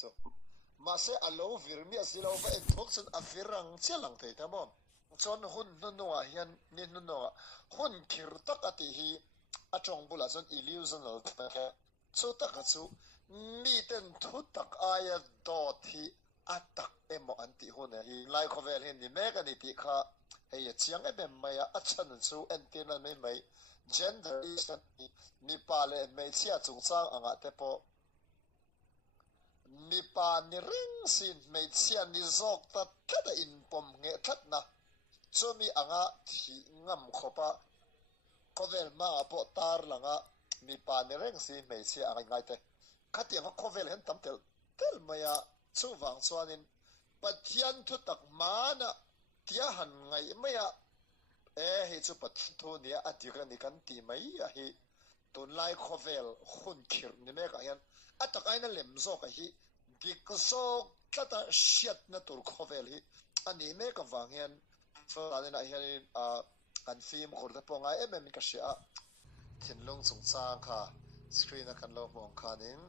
chu ma se alo vir mi asilo va en thok chun a virang chelang thei ta bom chon hun nu a hian ni nu a hun thir tak ati hi a chong bula chon illusional ta chu tak chu mi ten thu tak aya dot hi atak emo anti hun hi lai khovel hin ni mega ni ti kha hei chiang e bem mai a chan chu antina mai mai gender is mi pa le mai chia chung chang anga te po mi pa ni ring sin mai chia ni zok ta thada in pom nge that na chu mi anga thi ngam khopa khovel ma po tar langa mi pa ni ring sin mai chia anga ngai te khatiang khovel hen tam tel tel maya chu wang chuanin pathian thu tak mana tia han ngai maya he chu pathian thu nia atika ni kan ti mai a hi tun lai khovel hun khir ni me ka yan atakai na lem zo ka hi dik zo tata shiat na tur khovel hi ani me ka wang hian so ani na hian kan film khur da ponga em ka sha thinlung chung chang kha screen a kan lo mong khanin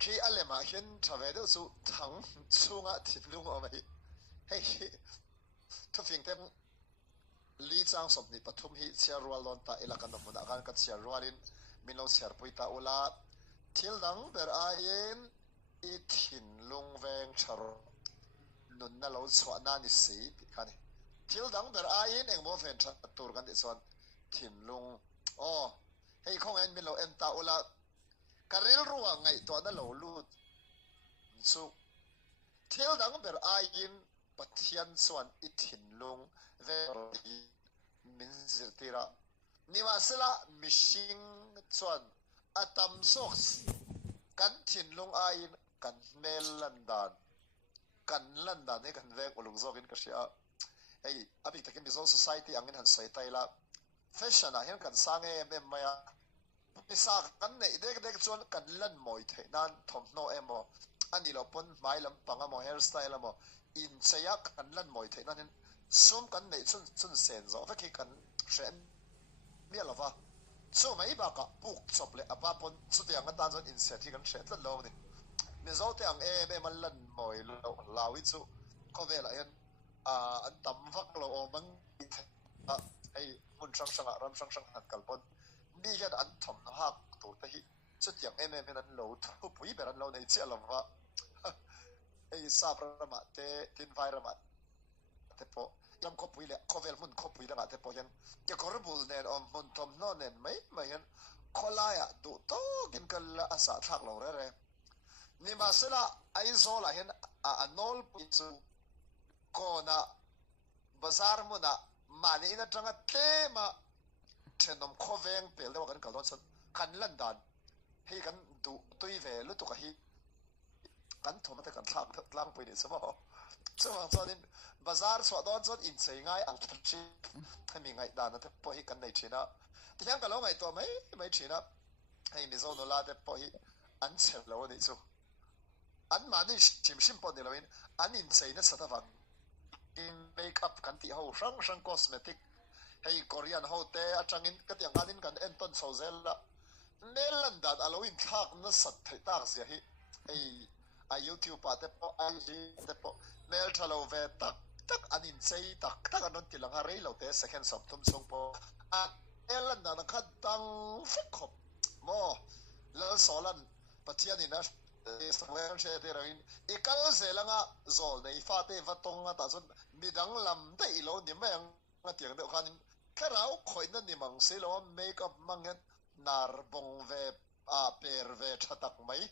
ki alema hian thave do su thang chunga thinlung o mai hei thu fing tem li chang sop ni pathum hi chia rual lon ta ilakan no mun akan ka chia rualin minlo siar puita ula thil dang ber ain I thinlung veng thar nun na lo chwa na ni si khani thil dang ber ain engmo fen tha tur kan ti chon thinlung hei khong en minlo en ta ula karil ruwa ngai to na lo lut chu thil dang ber ain pathian chuan I thinlung ve min zirtira niwa sela mishing chuan atam sok kan thinlung ain kan mel landan ne kan veng ulung zokin ka sia ei abi takin mizo society angin han sai taila fashion a hian kan sange em maya isa kan nei dek chuan kan lan moi the nan thom no emo ani lo pon mai lam panga mo hairstyle mo in chayak kan lan moi the nan sum kan nei chun sen zo fa ki kan shen mi lova so mai ba ka puk chop le apa pon chu te ang ta jon in set hi kan shen lo ni mi zo te ang e man lan moi lo lawi chu ko vela yan an tam vak lo o mang ai mun sang ram sang han kal pon mi hian an thom na hak tu te hi chu tiang em an lo thu pui ber an lo nei che lova ei sa pra ma te tin vai ra ma te po lam ko pui le kovel mun ko pui la te po yan ke korbul nen om mun tom no nen mai yan kholaya du to kin kal asa thak lo re ni ma sela ai zo la hen a anol pu chu ko na bazar mu na mani na tanga tema thenom khoveng pel de kan kalon san kan lan dan hei kan du tui ve lu tu ka hi kan thoma te kan thak tlang pui ni samo chuang chuanin bazar so don chon in chei ngai ang chi thami ngai dan na te po hi kan nei thina tiang ka lo ngai to mai thina hei mi zo no la te po hi an chel lo ni chu an mani sim po ni loin an in chei na satawang in make up kan ti ho sang cosmetic hei korean ho te atangin ka tiang anin kan enton sozela melan dan alowin thak na sat thai tak sia hi hei a YouTube pa te po IG te po mail thalo ve tak anin chei tak anon tilang ha rei lo te second sub tum song po a elan na khat tang khop mo la solan pathian ina somewhere she te rin ikal zelanga zol nei fa te watong ta chon midang lam te ilo ni meng nga tiang de khanin kharau khoina ni mang se lo make up mangen nar bong ve a per ve thatak mai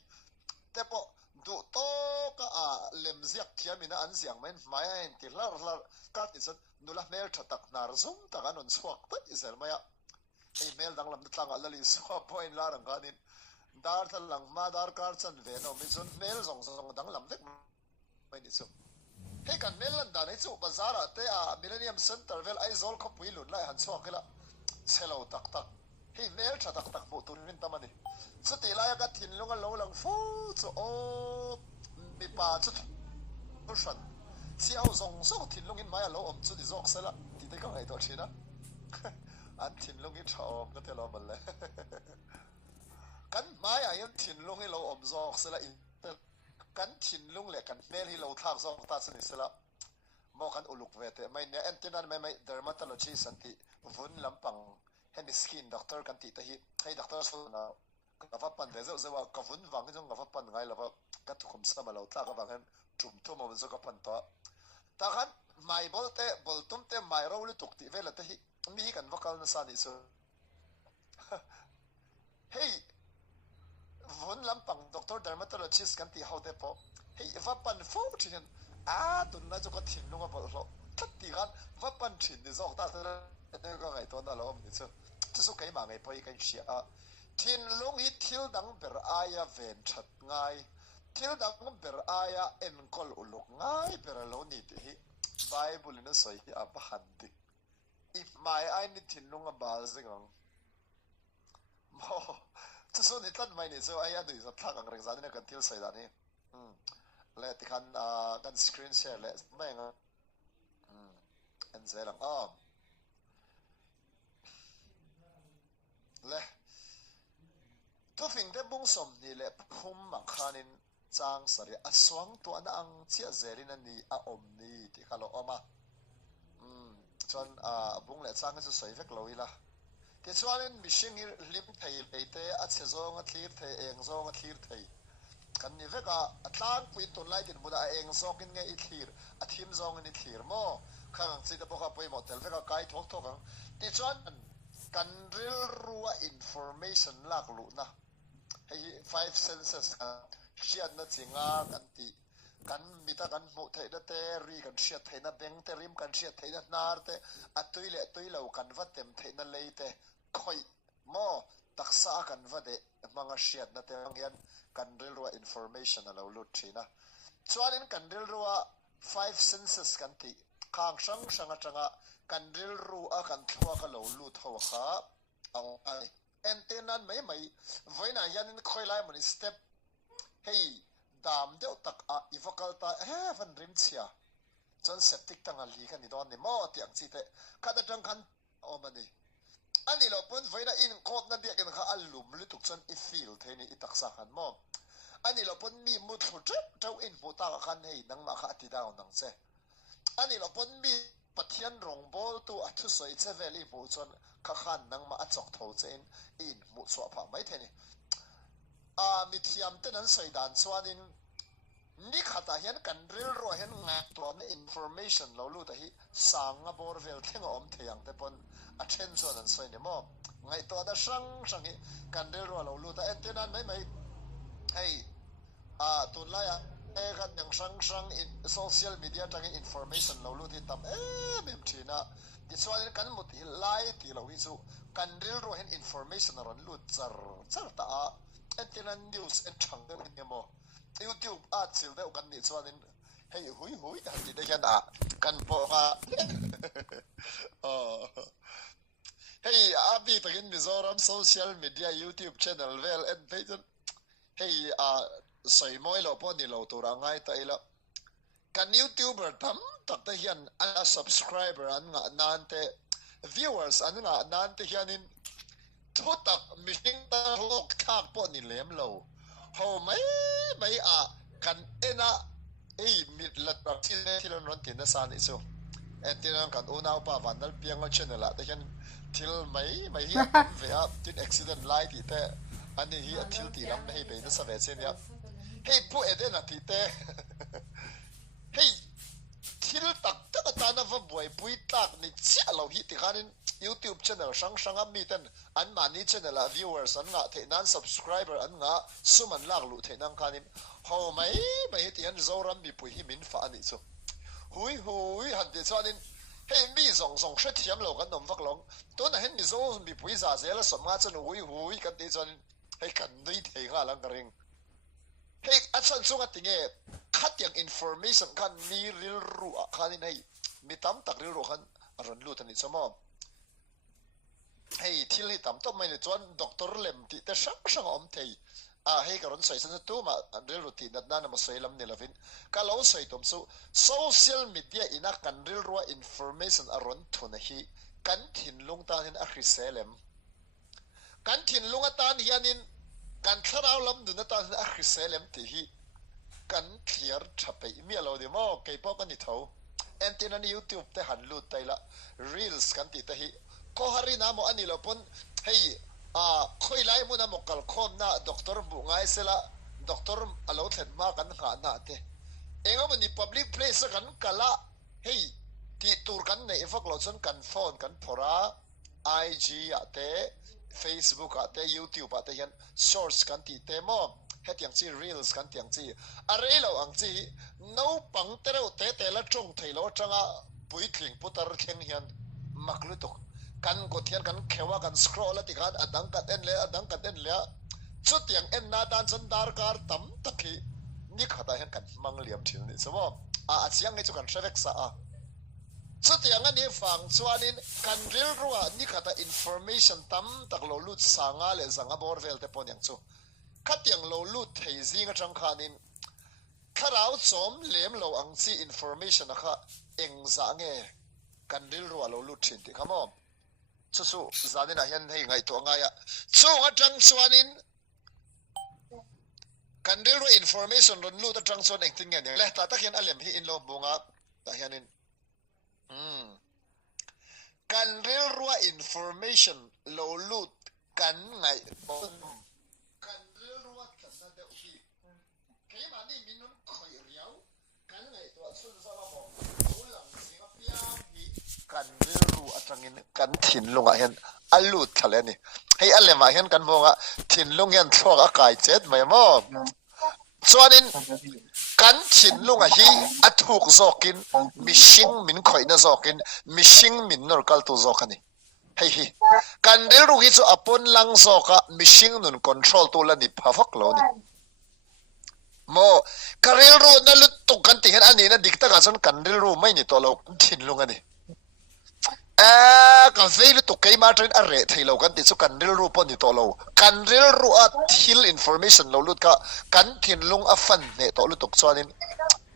te po du to ka lem ziak thiamina an siang men mai en ti lar ka ti chan nula mel thatak nar zum ta kanon chuak ta isel maya email dang lam tlang alali so point la rang kanin dar thal lang ma dar kar chan ve no mi chun mail zong dang lam vek mai ni chu he kan mail lan da nei chu bazara te millennium center vel ai zol kho pui lun lai han chuak hela chelo tak he mail thatak bu turin tamani chu ti la ka thinlung lo lang fu chu o mi pa chu shan si au zong so thinlung in mai lo om chu di zok sela ti te ka ngai to thina an thinlung in thaom ka te lo mal le kan mai ai thinlung in lo om zok sela in kan thin lung le kan mel hi lo thak zong ta chani sela mo kan uluk ve te mai ne antinan mai dermatology santi vun lampang hemi skin doctor kan ti ta hi hei doctor so na ka va pan de zo zo ka vun wang jong ka va pan ngai la va ka tu khum sa ma lo ta ka wang hen tum tu mo zo ka pan to ta kan mai bolte boltum te mai ro lu tuk ti ve la te hi mi kan vocal na sa ni so hey vun lampang doctor dermatologist kan ti how de po hey va pan fo chin tun na zo ka thin lu bol lo thắt ti gan va pan chin ni zo ta ne ko ngai to na lo ni so chu kai ma ngai poi kan sia thin lung hi thil dang ber aya ven that ngai thil dang ber aya en kol uluk ngai ber lo ni ti hi bible na soi hi a ba han ti if my I ni thin lung a bal zingong mo chu so ni tlat mai ni so aya du zo thak ang reng zan ne kan thil sai da ni le ti kan kan screen share le mai nga en zelang le tu fing te bung som ni le khum mang khanin chang sari aswang to ana ang chia zerin ani a om ni ti khalo oma chon bung le chang chu soi vek loila ti chuanin mishing lim thei leite a chezong a thlir thei eng zong a thlir thei kan ni veka atlang pui ton lai tin buda eng zokin nge I thlir a thim zong ni thlir mo khang chi da boka poi motel veka kai thok thok ang ti chuan kan ril ruwa information lak lu na hei five senses shiat na chinga kan ti kan mita kan mu thei da te ri kan shiat thei na beng te rim kan shiat thei na nar te atui lo kan va tem thei na leite khoi mo taksa kan va de manga shiat na te angyan kan ril ruwa information alo lut thina chuanin kan ril ruwa five senses kan ti khang sang sanga changa kan ril ru a kan thua ka lo lut ho kha ang ai antenna mai voina yanin khoi lai mani step hey dam deuh tak a ivocal ta van rim chia chon septic tanga li kan ni don ni mo tiang chi te kada tang kan o mani ani lo pun voina in kot na dia kan kha alum lu tuk chon I feel the ni itak sa kan mo ani lo pun mi mut thu trau in mu ta kan hei nang ma kha ti daw nang che ani lo pun mi pathian rong bol tu a thu soi che veli mu chon kha khan nang ma a chok tho chen in mu chwa pha mai the ni mi thiam ten an soi dan chuanin ni khata hian kan ril ro hen nga to information lo lu ta hi sang a bor vel theng om theyang te pon a then chuan an soi ni mo ngai to da sang hi kan ril ro lo lu ta antenna mai hey tun la ya kan yang sang in social media tang information lo lu ti tam mem thina ti chuan kan mu ti lai ti lo hi chu kan ril ro hen information ron lu char ta antenna news en thang de ni mo YouTube chil de kan ni chuanin hei hui han ti de hian kan po ka hei abi takin Mizoram social media YouTube channel vel en page hei soi moi lo po ni lo tura ngai ta ila kan YouTuber tam tak ta hian a subscriber an nga nan te viewers an nga nan te hianin thotak mishing ta lok thak po ni lem lo ho mai kan ena mit lat pa thilon ron tin na san iso etinan kan unaw pa vanal piang channel ta hian thil mai hi ve a tin accident lai ti te ani hi a thil ti ram hei be na sa ve chen ya hei pu edena ti te hei thil tak ta na va boy pui tak ni chia lo hi ti khanin YouTube channel sang a mi ten an mani channel a viewers an nga the nan subscriber an nga suman lak lu the nang khanin ho mai ti an zoram mi pui hi min fa ani chu hui han ti chuanin hei mi zong hret thiam lo kan nom vak long to na hen mi zo mi pui za zel som nga chan hui kan ti chuanin hei kan dui thei nga lang ring hei a chan chunga tinge khat yang information kan mi ril ru a khanin hei mi tam tak ril ru khan aron lu tani chamo hei thil hi tam to mai le chuan doctor lem ti te sang om thei hei karon soi san tu ma ril ru ti nat na ma soi lam ni lovin ka lo soi tom su social media ina kan ril ru information aron thuna hi kan thin lung ta hin a khriselem kan thin lunga tan hianin kan tharau lam du na ta a khriselem ti hi กันเขียร์ทับไปเมียเราเดี๋ยวมอไก่ปอกันนี่เท่าเอ็นตินันยูทูบแต่หันลูดไตละ reels กันติดแต่ฮีก็ฮารินาโมอันนี้เราปนให้คุยไล่มุนามกัลคอมนะด็อกเตอร์บุงไงเสละด็อกเตอร์อาลูเห็นมากันหาหน้าเตเองมันนี่ public place กันกะละเฮ้ยที่ตูร์กันในฟักเราชนกันโฟนกันพอระ IG อะเต Facebook อะเต YouTube อะเตยัน source กันติเตมอเฮ็ดอย่างจี reels กันอย่างจีอะไรเราอังจีนู้ปังเตเราเตเตละจงไทยเราจังอ่ะปุยคลิงปุตรเข่งเฮียนมักลุตุกกันกดเฮียนกันเขว่ากัน scroll ละติกันอดังกันเอ็นเลยอดังกันเอ็นเลยชุดอย่างเอ็นนาดานสันดาร์การตั้มตะกี้นี่ขาดเห็นกันมังเหลี่ยมถิ่นนี่สมมติเสียงนี่จุกันเชฟเอ็กซ์สุดอย่างนี้ฟังส่วนนี้กันเรียลรู้ว่านี่ขาด information ตั้มตักโลลุดสังอะไรสังบอร์เวลเตปอนอย่างจู่ขัดอย่างโลลุดเฮียซิงจังขานินข้าเราสมเลี้ยมเราอังซี information นะคะเอ็งสังเงกันเรียลรู้ว่าโลลุดถิ่นที่ขโมยสู้ๆจานี่นะเห็นให้ไงตัวไงอะสู้กันจังส่วนนี้กันเรียลรู้ information รนลุดจังส่วนเอ็งทิ้งเงี้ยเลยแต่ถ้าเห็นอะไรที่อินโลบุงอ่ะแต่เห็นนี่กันเรียลรู้ information โลลุดกันไงกันเรียลรู้กันนั่นเดี๋ยวที่แค่มานี่มินุนคอยเรียวกันไงตัวสุนทรบอกเอาหลังสิกับยามนี่กันเรียลรู้จังเงี้ยกันถิ่นลงอ่ะเห็นอัลลุดทะเลนี่ให้อะไรมาเห็นกันบอกอ่ะถิ่นลงเห็นทั่วอากาศเจ็ดไหมมั้งส่วนนี้กันถิ่นลงอ่ะฮีอัดถูกจอกินมิชิงมินคอยน่ะจอกินมิชิงมินนอร์กัลตัวจอกันนี่ให้ฮีกันเรียลรู้ที่จะอปนลังจอกะมิชิงนุนคอนโทรลตัวละนี่พาฟักโลนี่โมกันเรียลรู้นั่นลุตุกันที่เห็นอันนี้นะดิกตะกันสันกันเรียลรู้ไม่นี่ตัวเราถิ่นลงอันนี้กันเวลตุกไกมาทรินอะไรที่เรากันติดสุกันเรียลรู้ปนนี่ตัวเรากันเรียลรู้อะทิลอินฟอร์เมชันเราลุดกะกันถิ่นลงอัฟันเนี่ยตัวลุตุกส่วนนี้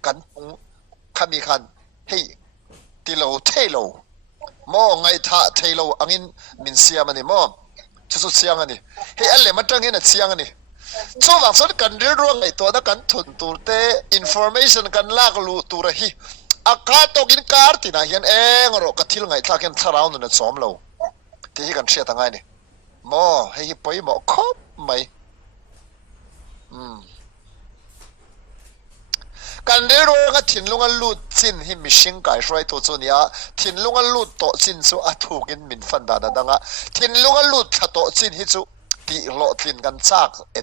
กันขมีขันเฮ้ยที่เราเทเราโมไงท่าเทเราอังอินมินเสียมันนี่โมจะสุดเสียงอันนี้เฮ้ยอะไรมันจังเงี้ยเสียงอันนี้ช่วงหลังสุดกันเรียลรู้ไงตัวนั้นกันทุนตัวเตอินฟอร์เมชันกันลากลูตัวระฮีอากาศตกินการ์ตินะเห็นเองรอกทิลไงถ้าเห็นทาราวนุนซ้อมเราที่กันเชียร์ตั้งไงนี่โมให้ฮิปไปโมครบไหมกันเรื่องก็ถิ่นลุงอันลูดจินฮิมิชิงไก่ช่วยตัวนี้ถิ่นลุงอันลูดโตจินสุอัฐูกินมินฟันดานะดังถิ่นลุงอันลูดถ้าโตจินฮิจุตีโลถิ่นกันจากเ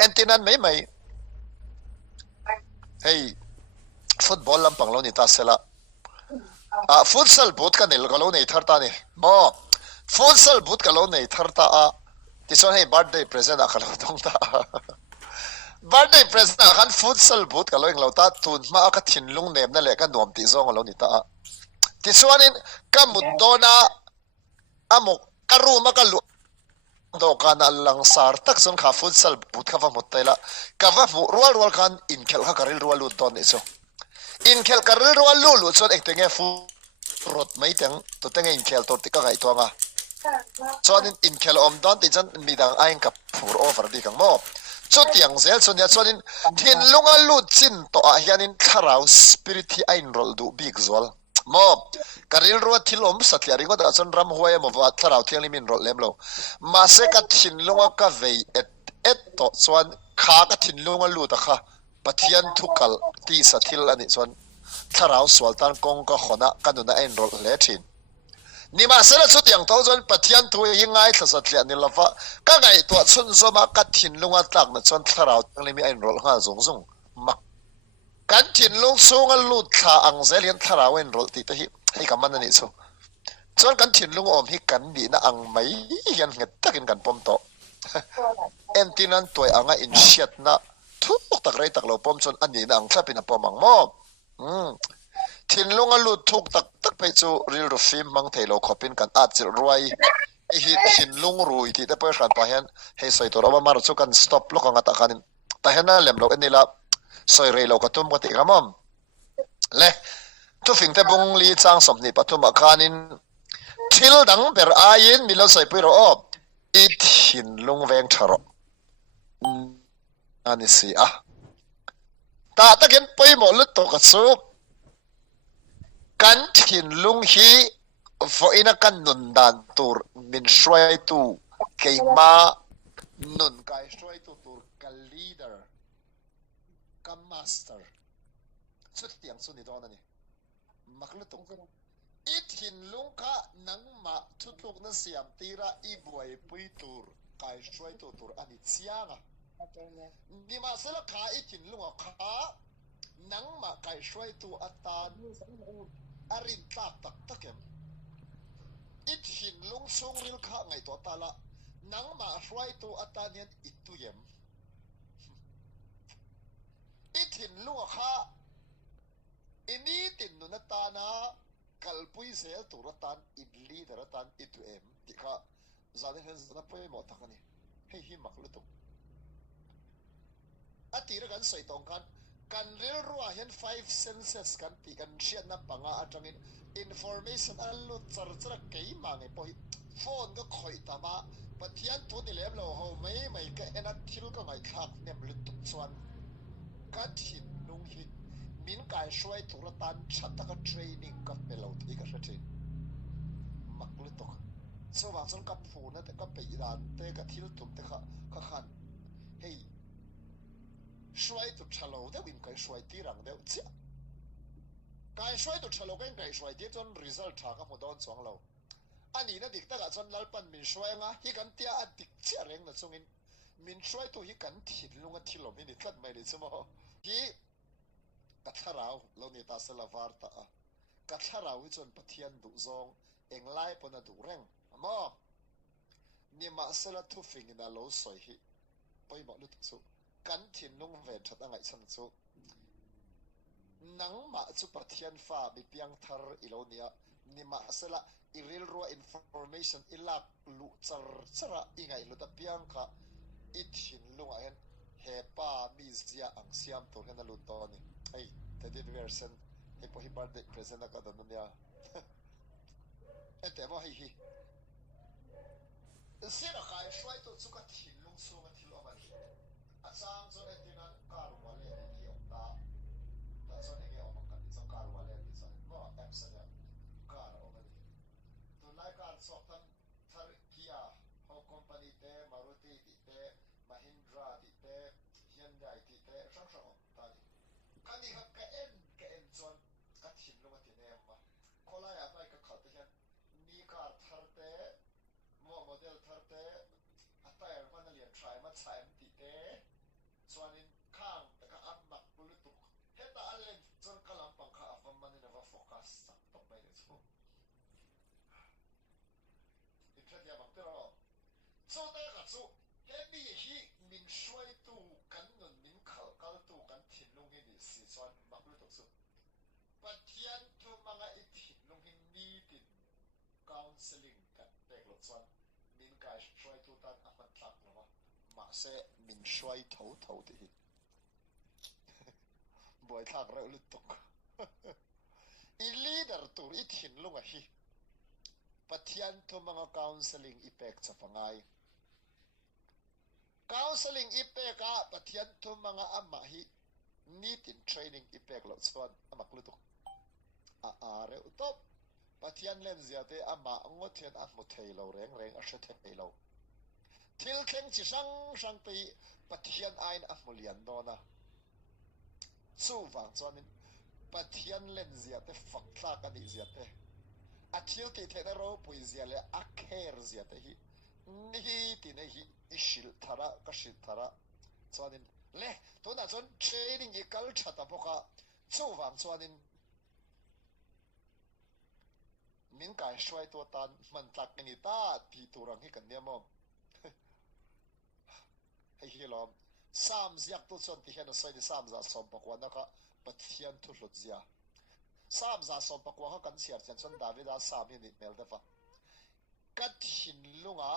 อ็นตินันไม่เฮ้ยฟุตบอลลำปังเรานี่ตาเสละฟุตซอลบูทกันนี่เราเนี่ยทัดตานี่โมฟุตซอลบูทกันเราเนี่ยทัดตาที่ส่วนให้บัตรเดย์เพรสเซนต์กันเราต้องตาบัตรเดย์เพรสเซนต์กันฟุตซอลบูทกันเราเองเราตาตุนมาก็ถิ่นลุงเนมนั่นแหละกันหน่วมตีซองเรานี่ตาที่ส่วนนี้ก็มุดโดนะอามุกกรูมากันลุโดกันหลังสารตักส่วนข้าฟุตซอลบูทข้าว่าหมดไปละข้าว่ารัวกันอินเคลข้าการิลรัวลุดตอนนี้soอินเคลการเรื่องลูลุส่วนเอกตัวฟูรถไม่ถึงตัวเองอินเคลตัวที่ก็ไงตัวงะส่วนอินเคลอมดอนที่ฉันมีดังไอ้กับฟูรโอเวอร์ดีกังโมส่วนอย่างเซลส่วนนี้ส่วนทินลุงลูจินตัวอายันินคาราวสปิริตที่ไอ้นรอลดูบิ๊กซอลโมการิลรัวทิลอมสัตยาริงก็แต่ส่วนรำหัวเอมว่าคาราวที่ลิมินรอลเลมโลมาเสกทินลุงก็เวเอ็ดตัวส่วนขาก็ทินลุงลูตะค่ะปัทยันทุกลที่สัตย์อันนี้ส่วนถ้าเราสวดตันกงก็ขนะกันดูนะเอ็นรถเล็ชินนี่มาเสร็จสุดอย่างตัวส่วนปัทยันตัวยังไงถ้าสัตย์นี่ละฟ้าก็ไงตัวส่วนสมากัดถินลงอัตลักนะส่วนถ้าเราตั้งเลยมีเอ็นรถห้าส่งมักกันถินลงส่งอันลุดขาอังเซลียนถ้าเราเอ็นรถติดที่ให้กำมันนี่ส่วนกันถินลงอมให้กันดีนะอังไม่ยันเงตะกินกันปมโตเอ็นที่นั้นตัวอังอินเชียตนะทุกตักไรตักเราปมส่วนอันนี้นางชอบเป็นปมังมอทินลุงอลุทุกตักไปจูริลฟิมมังเทโลขอเป็นกันอาจจะรวยไอหินลุงรวยที่ได้เปิดการไปเห็นให้ใส่ตัวเรามามารู้กันสต็อปลูกของอัตกันแต่เห็นนั่นแหละเราเอ็นนี่ละใส่เรือเราก็ทุ่มกันติครับมั่งเละทุกสิ่งที่บุงลีจางสมนิปทุมอาคานินทิลดังเบรอายินมีเราใส่ไปรออีหินลุงเวงชารออันนี้สิ ta ta gen poi mo lu to ka chu kan thin lung hi vo ina kan nun dan tur min shwai tu keima nun kai shwai tu tur ka leader ka master chu tiang chu ni don ani maklu tu i thin lung kha nang ma thu tluk na siam tira i buai pui tur kai shwai tu tur ani chianga ni ma sela kha i thin lung kha nang ma kai shwai tu atan arin tak tak takem i thin lung sung ril kha ngai to tala nang ma shwai tu atanian ituyem i thin lung kha ini tin nu na ta na kalpui sel turatan idli daratan ituem ti kha zane hen na poi mo takani hei hi maklutu atira kan soi tong kan rel ruwa hen 5 senses kan ti kan chiat na panga atangin information allu char kei mangai poi phone ga khoi tama pathian tu ni lem lo ho mai ka ena thil ka ngai thak nem lutuk chuan ka thin nung hi min kai shwai turatan chata ka training ka pelo thi ka hratin maklutuk so wa chon ka phuna te ka pe dan te ka thil tum te kha khan hei shwai tu chalo de win kai shwai ti rang de chi kai shwai tu chalo kai shwai ti chon result tha ka modon chong lo ani na dik ta ga chon lalpan min shwai nga hi kan tia adik chi reng na chungin min shwai tu hi kan thil lunga thilo min tlat mai ri chumo hi ka tharau lo ni ta sala var ta a ka tharau hi chon pathian du zong englai pona du reng amo ni ma sala thu fing na lo soi hi poi mo lu chu kan thin lung ve that angai chan chu nang ma chu pathian fa bi piang thar ilonia ni ma sala iril ro information ilak lu chara ingai lu ta piang kha i thin lung a hen he pa mi zia ang siam to hen lu to ni ai te dit version he po hi birthday present ka da nia ete mo hi sira kai shwai to chu ka thin lung su ka thil o ban asang zo etina karu wale ni okta ta zo ne ge omang kan zo karu wale ni zo mo apsa car omani to lai car soktan thar kia ho company te maruti ti te mahindra ti te hyundai ti te sang ta ni kani ha ka en chon ka thin lo ma ti ne ma kola ya bai ka khat te ni car thar te mo model thar te atire man lian try ma chaim ti te chuanin khang ka ammak pulutuk heta allen chon kalam pangkha afam mani na va focus sak tok bai le chu ikhat ya mak pero so ta ka chu hebi hi min shwai tu kan nun min kal tu kan thinlung hi ni si chuan maklutuk chu pathian tu manga I thinlung hi ni tin counseling ka pek lo chuan min kai shwai tu tan aman tlak lo ma se min shwai tho ti hi boy thak ra lutuk I leader tur I thinlung a hi pathian tu manga counseling ipek chapangai counseling ipek a pathian tu manga ama hi need in training ipek lo chuan amaklutuk a are utop pathian len ziate ama ngothian a mu theilo reng a hre theilo thil thleng chi sang pe pathian ain a mulian dona chu wang chuanin pathian len ziate fakthla ka ni ziate a thil ti thena ro pui zia le a kher ziate hi ni ti ne hi ishil thara ka shil thara chuanin le to na chon training I kal thata boka chu wang chuanin min kai shwai to tan man tlak ni ta ti turang hi kan niamo hei hi lom sam ziak tu chon ti hen sai ni sam za som pakwa na ka pathian thu hlut zia sam za som pakwa ka kan siar chen chon davida sam ni mel da fa ka thin lunga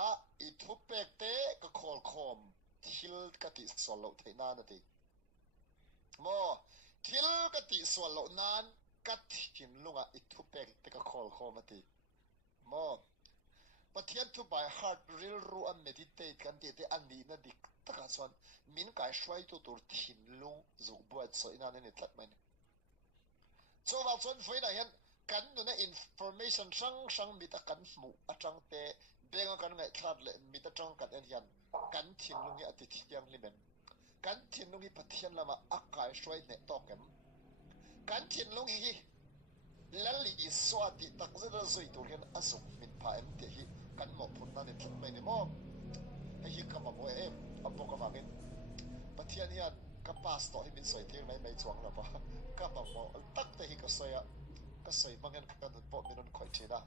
I thu pek te ka khol khom thil ka ti solo theina na ti mo thil ka ti solo nan ka thin lunga I thu pek te ka khol khom ati mo pathian thu by heart real ru a meditate kan ti te ani na dik taka chuan min kai shwai tu tur thinlung zu buat so ina ne tlat mai ne so wa chuan foina hian kan nu na information sang mi ta kan mu atang te benga kan ngai thlat le mi ta tang kan en hian kan thinlung hi ati thiang limen kan thinlung hi pathian lama akai shwai ne to kem kan thinlung hi lali swati takzeda zoi tur hian asuk min pha em te hi kan mo phun na ne tlat mai ne mo hi kama mo em apo ka wangin pathian hian ka pas to hi min soi tir mai chuang la ba ka ma mo tak te hi ka soya ka soi mangen ka nun po min on khoi thina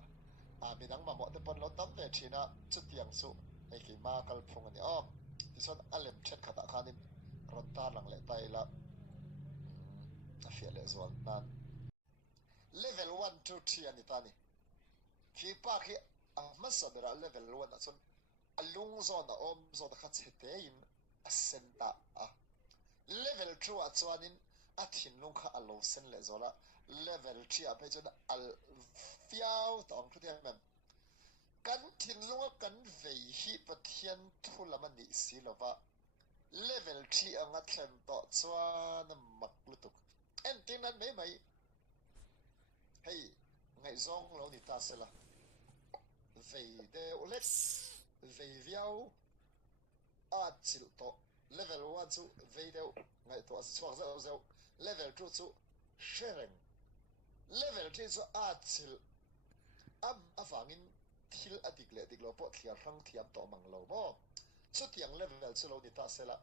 a minang ma mo te pon lo tam te thina chu tiang su ai ki ma kal phung ani om ti son alem thet khata khanin ron ta lang le tai la a fia le zol nan level 1 2 3 ani tani ki pa ki a masabera level 1 a chon alung zona om zona kha chete in a senta a level 2 a chuanin a thinlung kha alo sen le zola level 3 a pe chon al fiao tong thu thiam mem kan thinlung kan vei hi pathian thu lama ni si lova level 3 anga thlem to chuan mak lutuk en tinan mai hey ngai zong lo ni ta sela vei de olet vei viao a chil to level 1 chu vei de ngai to as chuak zau level 2 chu sharing level 3 chu a chil a fangin thil adik le dik lo po thliar rang thiam to mang lo mo chu tiang level chu lo ni ta sela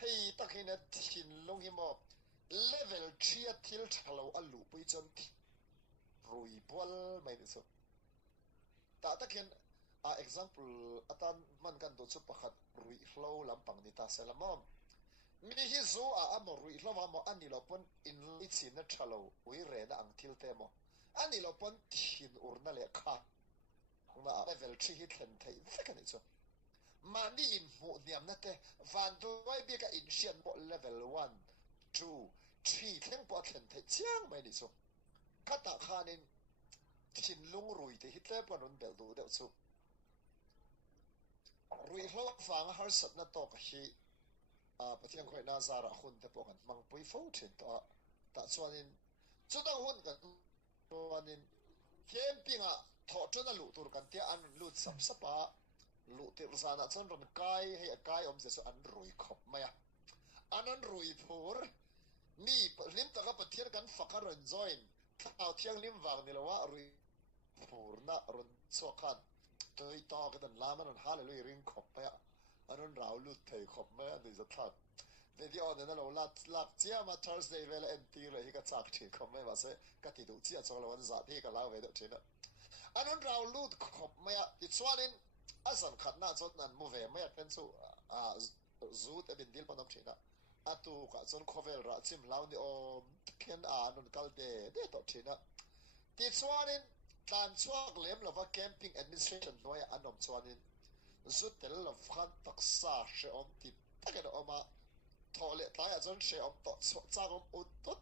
hey takin a thin long hi mo level 3 a thil thalo alu pui chon rui bol mai ni chu ta takin a example atan man kan do chu pakhat rui hlo lampang ni ta sela mo mi hi zo a amo rui hlo mo ani lo pon in lichin na thalo ui re na ang thil te mo ani lo pon thin urna le kha na level 3 hi thlen thei second chu mani in mu niam na te van do wai bi ka in sian po level 1 2 3 theng po thlen thei chiang mai ni chu kata khanin thinlung rui te hitle po non bel du de chu rui hlo fang har sat na to ka hi a pathian khoi na zara hun te po kan mang pui fo thin to ta chuanin chudang hun kan chuanin campinga tho chona lu tur kan tia an lu sap sapa lu te rusana chon ron kai hei a kai om je so an rui khop maya anan rui phur ni lim ta ka pathian kan fakar ron join thau thiang lim wang ni lawa rui phur na ron chokhan toi to ka dan laman an hallelujah ring khop maya anan rau lu thei khop maya ni za that video ne na lo lat chia ma Thursday vela empty le hi ka chak thi khop maya se ka ti du chia chol wan za thi ka law ve do thina anon rau lut khop maya ti chuanin asan khatna chot nan mu ve maya pen chu a zut abin dil panom thina atu ka chon khovel ra chim law ni om ken a non kal de to thina ti chuanin kan chuak lem lova camping administration noya anom chuanin zutel lov khan taksa she om ti taken oma thole tlaya chon she om to changom utut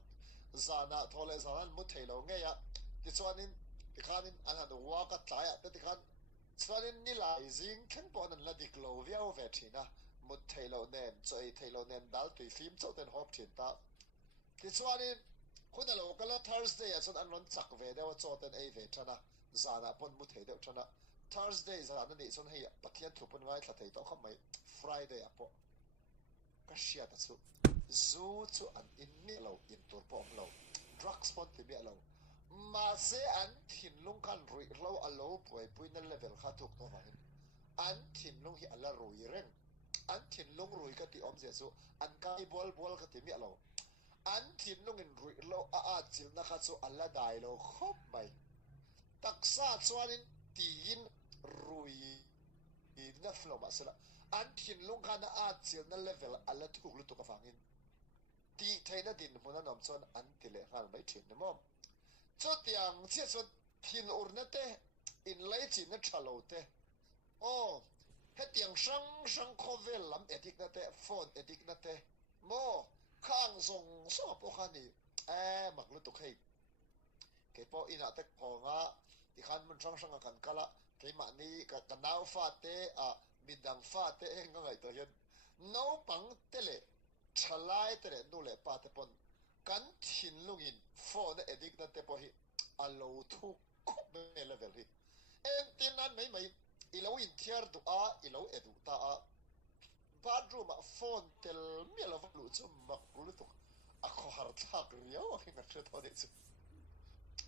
zana thole zanan mu theilo nge ya ti chuanin tikhanin ana do waka tlaya te tikhan chuanin ni lai zing khen pon an la dik lo viau ve thina mut theilo nen choi theilo nen dal tui film chau ten hop thin ta ti chuanin khuna lo kala Thursday a chon an ron chak ve dewa choten ei ve thana zana pon mu thei deuh thana Thursday zana ni chon hei pathian thu pon ngai thla thei to kham mai Friday a po ka shia ta chu zu chu an in ni lo in tur po lo drugs pon ti mi lo ma se an thinlung kan rui lo alo pui na level kha thuk to wangin an thinlung hi ala rui reng an thinlung rui ka ti om je chu an kai bol ka ti mi lo an thinlung in rui lo a chil na kha chu ala dai lo khop mai taksa chuanin tiin rui na flow ma sala an thinlung kana a chil na level ala thuk lu to ka wangin ti thaina din huna nom chon an ti le hal mai thin na mom cho tiang chia cho thin urna te in lai chi na thalo te o he tiang sang khovel lam edik na te phone edik na te mo khang zong so po khani mak lu tu khei ke po ina tek po nga ti khan mun sang kan kala cái mà ni cái nào pha te mi dang pha te ngay to hiền nấu bằng te lệ chalai te lệ nu lệ pa te pon kan thin lungin phone edict na te po hi alo thu khop me level hi en tin an mai ilo in thiar du a ilo edu ta a bathroom a phone tel mi lo lu chu mak lu tu a kho har thak riaw hi na thre thode chu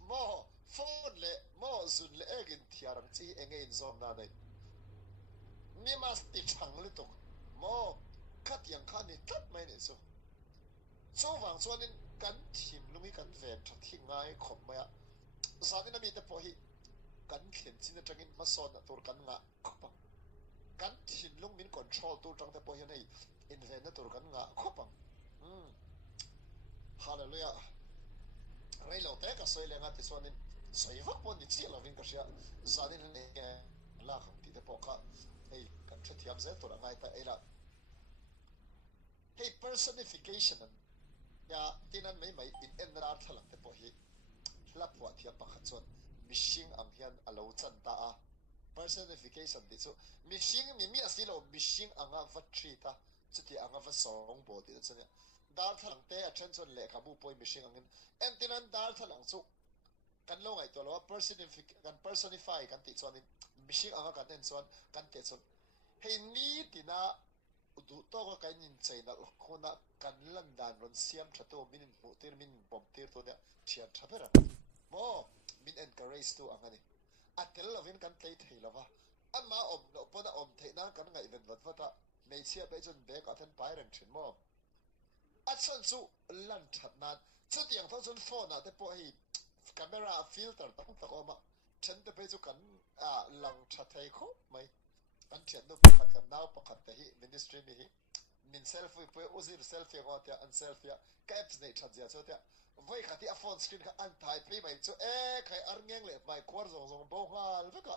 mo phone le mo zun le egin thiarang chi engin zom na nei mi mas ti chang lu tu mo khat yang khan ni tat mai ne chu chu wang chuan in kan thim lungi kan ven tha thi ngai khop mai a zani na mi te po hi kan khen chin atangin ma son na tur kan nga khopa kan thin lung min control tur tang te po hi nei in ven na tur kan nga khopa hallelujah rei lo te ka soi le nga ti sonin soi vak pon ni chi lo vin ka sia zani na ne la khang ti te po ka ei kan the thiam ze tur ngai ta ela hey personification ya tinan mai in enrar thalang te po hi la puat thiam pakhat chon mishing ang hian alo chan ta a personification di chu mishing mi asilo mishing anga vatri ta chuti anga va song bo ti chane dar thalang te a chen chon le kha bu poi mishing angin entinan dar thalang chu kan lo ngai to lo personify kan ti chon mishing anga kan en chon kan te chon hei ni tina du to ko kai nin chaina khona kan lan dan ron siam thato min mu tir min bom tir to ne thian thapera mo min encourage to angani atel lovin kan tlei thei lova ama om no pona om thei na kan ngai ven vat vata mei chia be chun be ka then pai ren thin mo achon chu lan that nan chu tiang tho chun phone a te po hi camera filter tang ta ko ma chen te pe chu kan lang tha thei kho mai kan thian no pakhat kan naw pakhat te hi ministry ni hi min selfie pe uzir selfie ngo tia an selfie caps nei that zia chu tia voi khati a phone screen ka an thai pe mai chu khai arngeng le mai khwar zong zong bo hal veka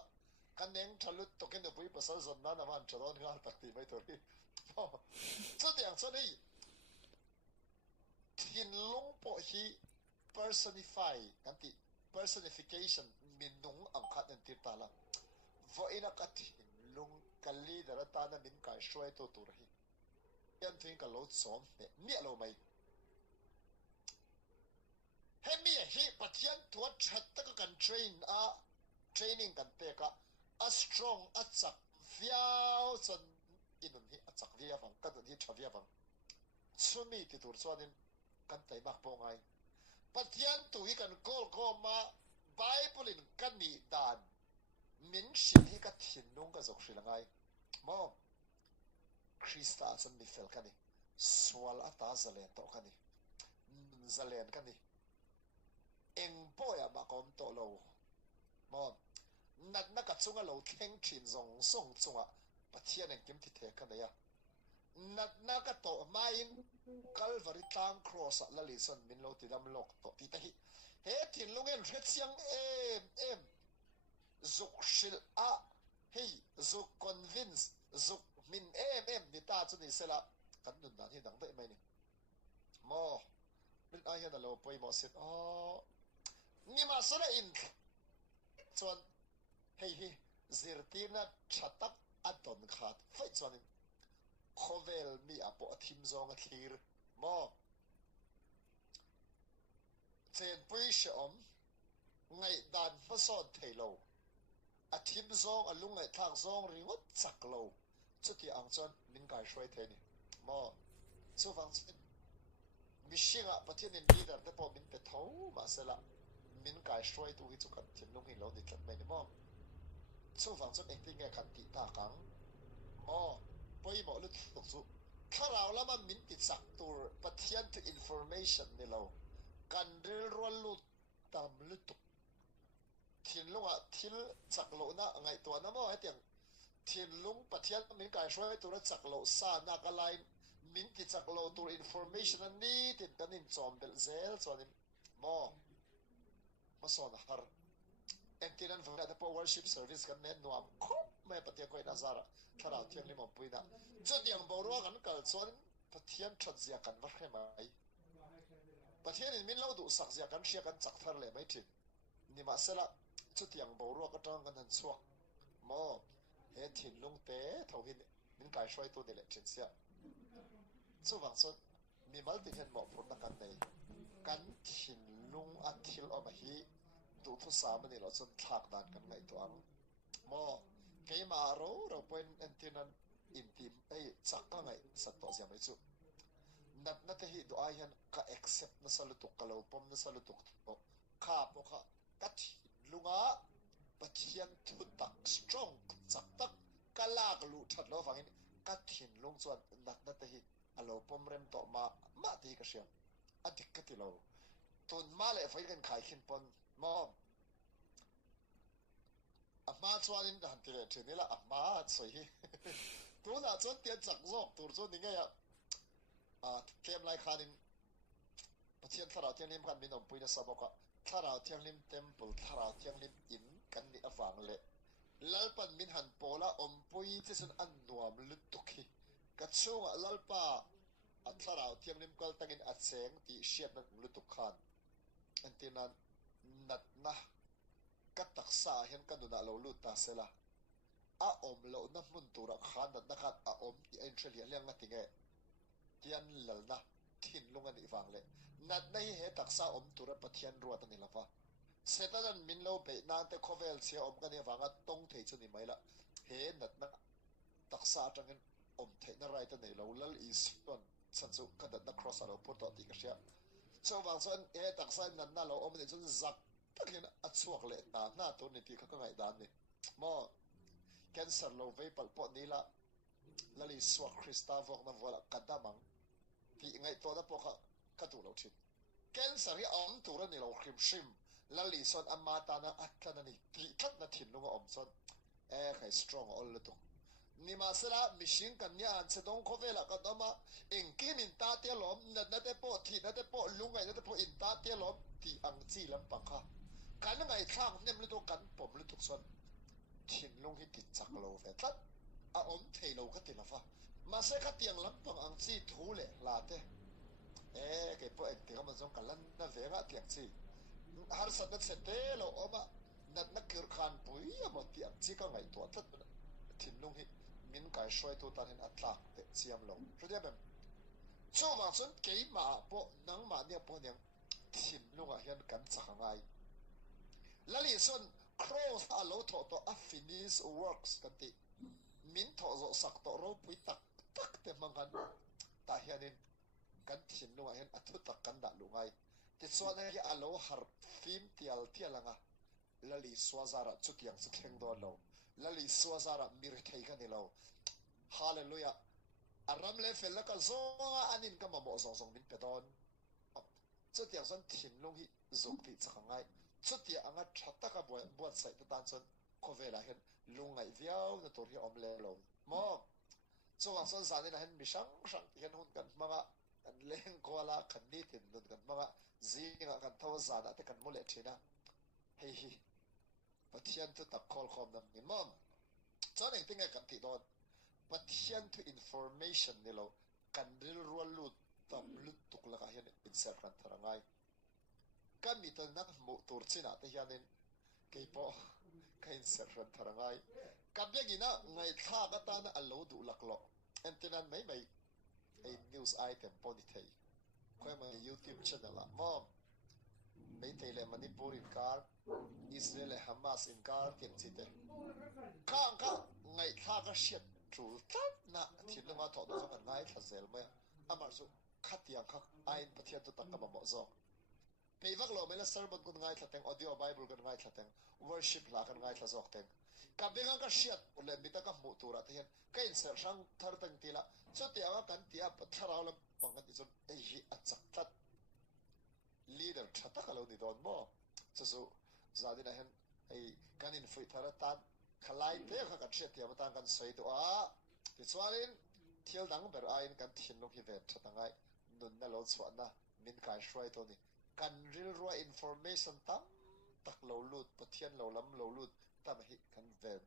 kan neng thalut to ken pui pasal zon na man chadon ngal takti mai thori chu tiang chu nei thin lung po hi personify kan ti personification min nung ang khat an tir ta la vo ina ka thin lung kali dara ta na min kai shoi to tur hi yan thing ka lo som mi lo mai hemi hi pathian tuat that ta kan training kan te ka a strong a chak viao chon inun hi a chak via wang kan hi thavia wang chumi ti tur chuanin kan tai mak po ngai pathian tu hi kan kol ma bible in kan ni dan min shin hi ka thin nung ka zok hrilangai mo krista chan mi fel kani swal ata zalen to kani zalen kani eng boya ba kom to lo mo nat na ka chunga lo theng thin zong song chunga pathian en kim ti the ka ya nat na ka to main calvary tang cross la lison min lo ti dam lok to ti ta hi he thin lungen hret siang em zuk shil a hey zuk convince zuk min em ni ta chu ni sela kan nun na hi dang dai mai ni mo min a hian lo poi mo sit ni ma sala in chuan hei hi zirtina thatak aton khat fai chuan khovel mi apo thim zong a thlir mo chen pui she om ngai dan fa son theilo a thim zong a lungai thang zong ringot chak lo chuti ang chuan min kai shoi the ni mo chu wang chen mishinga pathian in leader te po min pe tho ma sela min kai shoi tu hi chu kan thim lung hi lo ni tlat mai ni mo chu wang chuan eng ti nge kan ti ta kang mo poi mo lut tuk chu tharau lama min ti chak tur pathian to information ni lo kan rel rol lu tam lu tuk thin lunga thil chak lo na ngai to na mo hetiang thin lung pathian min kai shoi tur chak lo sa na ka line min ti chak lo tur information ni tin kan in chom bel zel chuanin mo ma son har entinan vela the worship service kan nen nuam khop mai patia koi na zara thara thiang ni mom puina chodiang borwa kan kal chon pathian that zia kan va khemai pathian in min lo du sak zia kan ria kan chak thar le mai thin ni ma sela chutiang borwa ka tang kan han chuak mò he thin lung te thâu hin min kai shoi tu ni le chin sia chu wang son mi mal ti hen mo phur na kan nei kan thin lung a thil om hi tu thu sa mani lo chon thak dan kan ngai to ang mò cái mà rồi quên antinan in tim ai chắc ka ngai sat to sia mai chu nat na te hi do ai han ka accept na salutuk ka lo pom na salutuk to kha po kha ka thin lunga pathian thu tak strong chak tak kalak lu that lo wangin ka thin lung chuan nat na te hi alo pom rem to ma ti ka siam adik ka ti lo tun ma le fai kan khai khin pon mo amma chuan in han ti le thini la amma choi hi tu na chuan tian chak zok tur chuan ni nge ya tlem lai khanin pathian tharau tiang lim khan min om puina saboka tharau tiang lim temple tharau tiang lim in kan ni awang le lalpan min han pola om pui chi sun an nuam lutukhi ka chunga lalpa a tharau tiang lim kal tangin a cheng ti shiat na lutuk khan antinan nat na ka taksa hen kan duna lo lut ta sela a om lo na mun tura khan nat na khat a om ti en theli liang na tinge tian lal na thin lunga ni wang le nat na hi he taksa om tura pathian ruat ani lava setanan min lo be na te khovel sia om kan ni wanga tong thei chu ni mai la he nat na taksa atangin om thei na right nei lo lal is ton chan chu ka dat na cross alo put to ti ka sia so wang son he taksa nat na lo om ni chun zak takin a chuak le ta na to ni ti ka ngai dan ni mo cancer lo ve pal po ni la lali swak krista vok na vola kadamang ti ngai to da po ka tu lo chin cancer hi om tu ra ni lo khrim shim lali son amma ta na atlan ni ti khat na thin lunga om son kai strong all lu tu ni ma sala machine kan nya an se dong khovela ka dama engki min ta te lom na te po thi na te po lungai na te po in ta te lom ti ang chi lam pang kha kan ngai thang nem lu tu kan pom lu tu son thin lung hi ti chak lo ve tat a om thei lo ka ti la fa ma se ka tiang lam pang ang chi thu le la te cái po ek ti ka ma zong kalan na ve ga tiang chi har sa na se te lo oma nat na kir khan pui a mo ti ang chi ka ngai to tat thin lung hi min kai shoi tu tan hin atlak te chiam lo ru dia bem cho ma son ke ma po nang ma ne po nyang thin lung a hian kan chak ngai lali son cross a lo to a finish works kan ti min tho zo sak to ro pui tak te mangan ta hianin kan thin lunga hian athu tak kan da lungai ti chuan hi a lo har fim tialanga lali swazara chukiang chu thleng do lo lali swazara mir thei kan ni lo hallelujah aram le fel la ka zonga anin ka ma mo zong min pedon chu tiang son thin lung hi zuk ti chakangai chu ti anga thatta ka buat sai ta tan son khovela hen lungai viau na tor hi om le lo mo so wang son zani na hen mi sang hen hun kan manga an leng ko la khan ni tin nun kan manga zinga kan thaw zana te kan mole thina hei hi pathian tu tak khol khom nam ni mom chon eng tinga kan ti don pathian tu information ni lo kan ril rual lut tam lut tuk la ka hen insert kan tharangai kan mi tan nak mo tur china te hianin ke po ka insert kan tharangai kabegina ngai tha ka ta na alo du laklo antinan mai a news item poni thei khoi ma YouTube channel la mom mai thei le manipur in kar Israel Hamas in kar kem chite ka ngai tha ka shit tru tat na thin ma tho do kan ngai thazel ma amar su khatiang khak ain pathian tu tak ka mo zo peivak lo mela sermon kun ngai thateng audio bible kun ngai thateng worship la kan ngai thazok teng ka benga ka shiat ule bita ka mu tura te ka inser sang thar tang tila so ti anga kan tia patharau lam pangat ti chon ei hi achak tat leader thata ka lo ni don mo so zadi na hen ei kan in fui thara tan khalai te kha ka thiat ti amata kan sei to a ti chuanin thil dang ber a in kan thin lo hi ve thatangai nun na lo chhuana min kai shrai to ni kan ril ruwa information tam tak lo lut pathian lo lam lo lut tam hi kan ven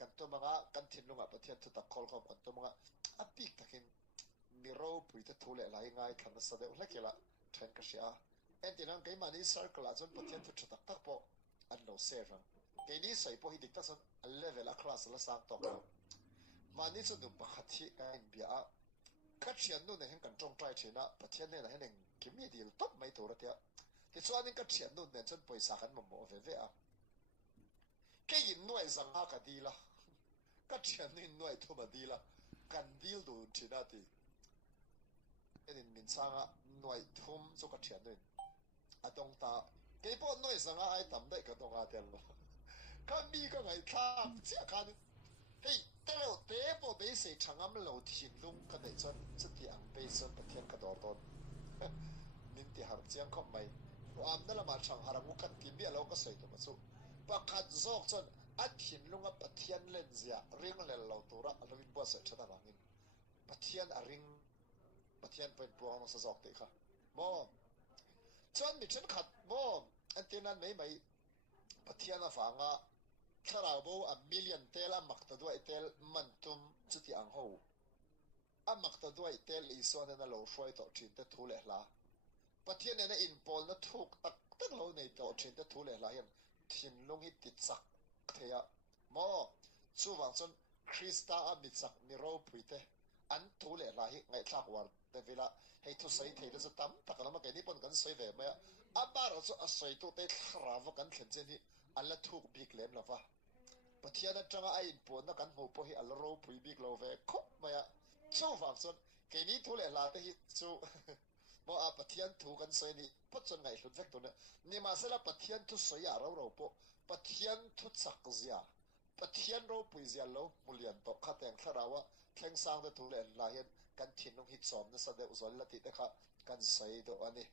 kan to manga kan thin lunga pathian tu tak khol khom kan to manga apik takin miro pui ta thule lai ngai khan sa de hlakela then ka sia entinang ke mani circle a chon pathian tu tak tak po an lo se rang cái ní sợi po hi dik ta son level a class la sang tok lo mà ní chun num pakhat hi ka in bia ka thian nu ne hen kan tong trai thina pathian ne na hen kimi dil top mai to ra tia ti chuan in ka thian nu ne chan poisa kan mo ve ve a ke in nuai zang ha ka di la ka thian nu nuai to ma di la kan dil du thina ti en min changa nuai thum chu ka thian nu atong ta ke po nuai zang ai tam dai ka dong a tel lo ka mi ka ngai thang chia kan hey teo te po be se changam lo thin lung ka dei chon chuti ang be chon pathian ka dor ton min ti har chiang khop mai am na lama chang harangu kan ti mi lo ka sei to ma chu pakhat zok chon a thin lunga pathian len zia ring le lo tura alwin bo se thada wangin pathian a ring pathian pen puang sa zok te kha mo chon mi chen khat mo antinan mai mai pathian a fanga thara bo a million tel a makta do tel mantum chuti ang ho a makta do tel i so na lo shoi to thin te thu le la pathian na in pol na thuk tak tak lo nei to thin te thu le la hian thin lung hi ti chak thea mo chu wang chon krista a mi chak mi ro puite an thu le la hi ngai thak war te vila hei thu sai thei de tam tak la ma ke ni pon kan sei ve ma a bar chu a sei tu te thra wa kan thlen chen hi alla thuk bik lem la wa pathian atanga a in pon na kan ho po hi al ro pui bik lo ve khop maya chu wang chon ke ni thu le la te hi chu mo a pathian thu kan sei ni pot chon ngai hlut vek tu na ni ma se la pathian thu sei a ro ro po pathian thu chak zia pathian ro pui zia lo mulian to kha teng tharawa thleng sang de thu le la hian kan thin nong hi chom na sa de uzol la ti te kha kan sei do ani